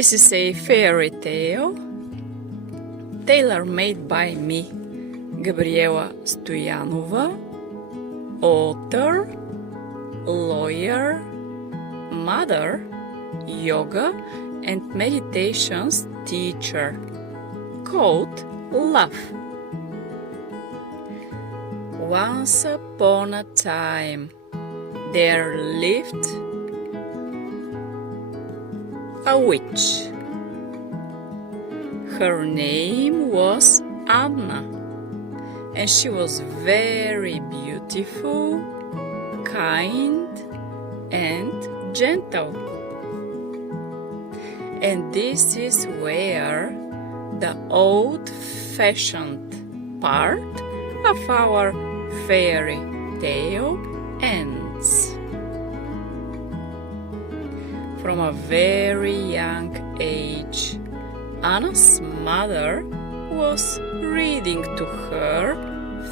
This is a fairy tale tailor-made by me, Gabriela Stoyanova, author, lawyer, mother, yoga and meditations teacher. Quote, love. Once upon a time, there lived a witch. Her name was Anna, and she was very beautiful, kind, and gentle. And this is where the old-fashioned part of our fairy tale ends. From a very young age, Anna's mother was reading to her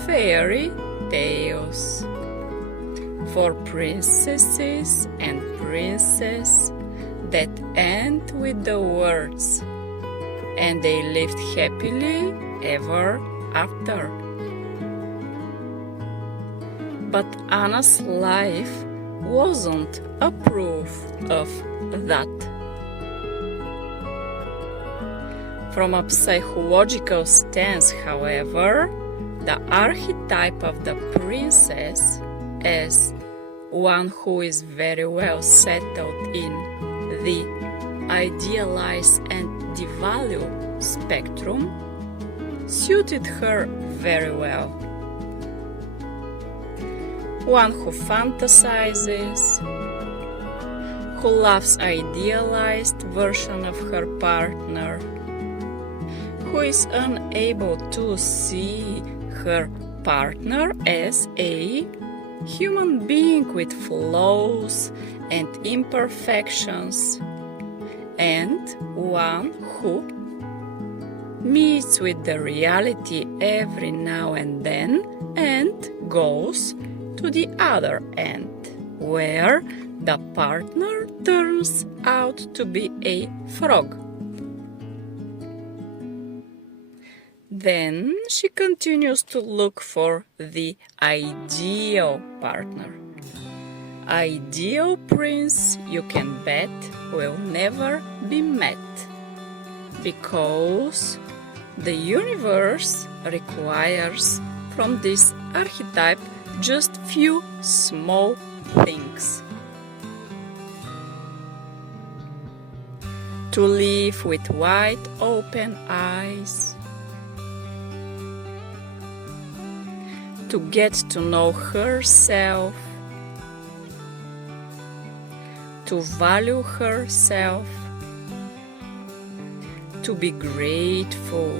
fairy tales for princesses and princes that end with the words, and they lived happily ever after. But Anna's life wasn't a proof of that. From a psychological stance, however, the archetype of the princess as one who is very well settled in the idealize and devalue spectrum suited her very well. One who fantasizes, who loves idealized version of her partner, who is unable to see her partner as a human being with flaws and imperfections, and one who meets with the reality every now and then and goes to the other end, where the partner turns out to be a frog. Then she continues to look for the ideal partner. Ideal prince, you can bet, will never be met, because the universe requires from this archetype just few small things. To live with wide open eyes, to get to know herself, to value herself, to be grateful,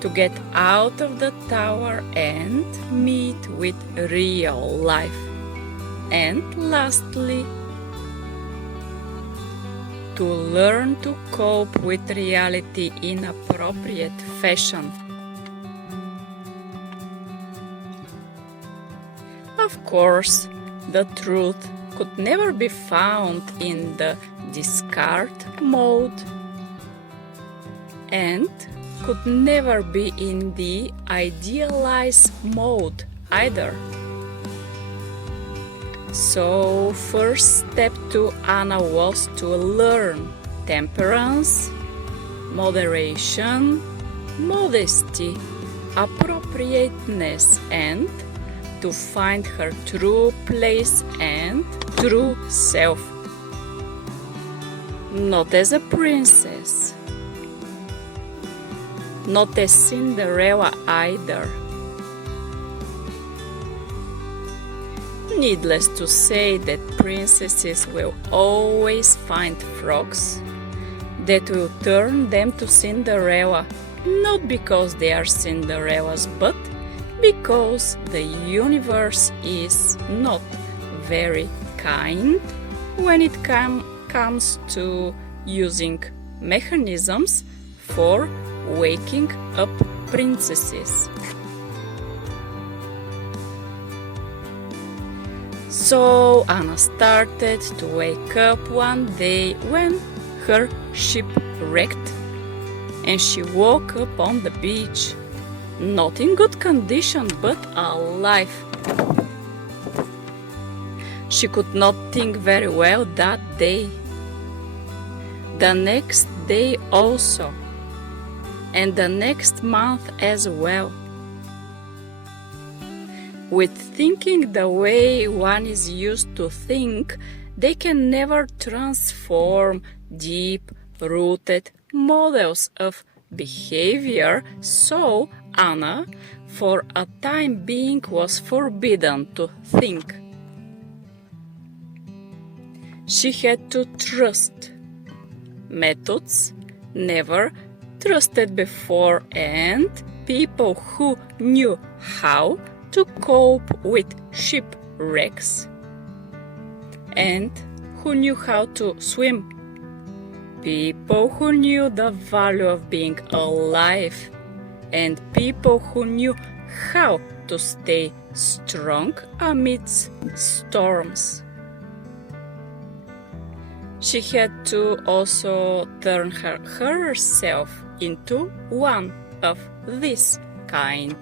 to get out of the tower and meet with real life, and lastly, to learn to cope with reality in appropriate fashion. Of course, the truth could never be found in the discard mode and could never be in the idealize mode either. So, first step to Anna was to learn temperance, moderation, modesty, appropriateness, and to find her true place and true self. Not as a princess, not as Cinderella either. Needless to say that princesses will always find frogs that will turn them to Cinderella, not because they are Cinderellas, but because the universe is not very kind when it comes to using mechanisms for waking up princesses. So Anna started to wake up one day when her ship wrecked, and she woke up on the beach, not in good condition but alive. She could not think very well that day, the next day also, and the next month as well. With thinking the way one is used to think, they can never transform deep-rooted models of behavior, so Anna, for a time being, was forbidden to think. She had to trust methods never trusted before and people who knew how to cope with shipwrecks and who knew how to swim. People who knew the value of being alive and people who knew how to stay strong amidst storms. She had to also turn herself into one of this kind.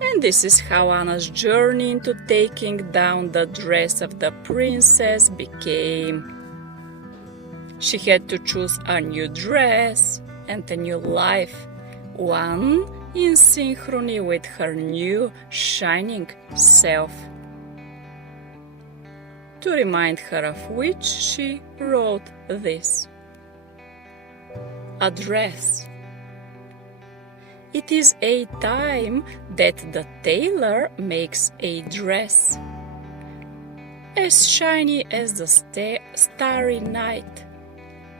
And this is how Anna's journey into taking down the dress of the princess became. She had to choose a new dress and a new life, one in synchrony with her new shining self. To remind her of which she wrote this. A dress. It is a time that the tailor makes a dress, as shiny as the starry night,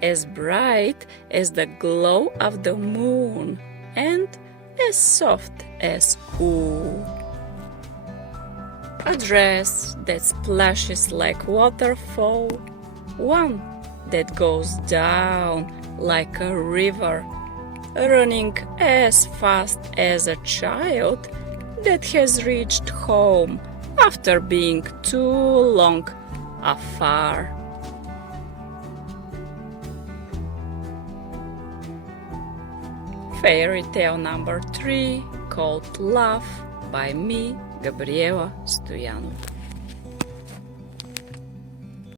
as bright as the glow of the moon, and as soft as wool. A dress that splashes like waterfall, one that goes down like a river, running as fast as a child that has reached home after being too long afar. Fairy tale number 3, called Love, by me, Gabriela Stoyanov.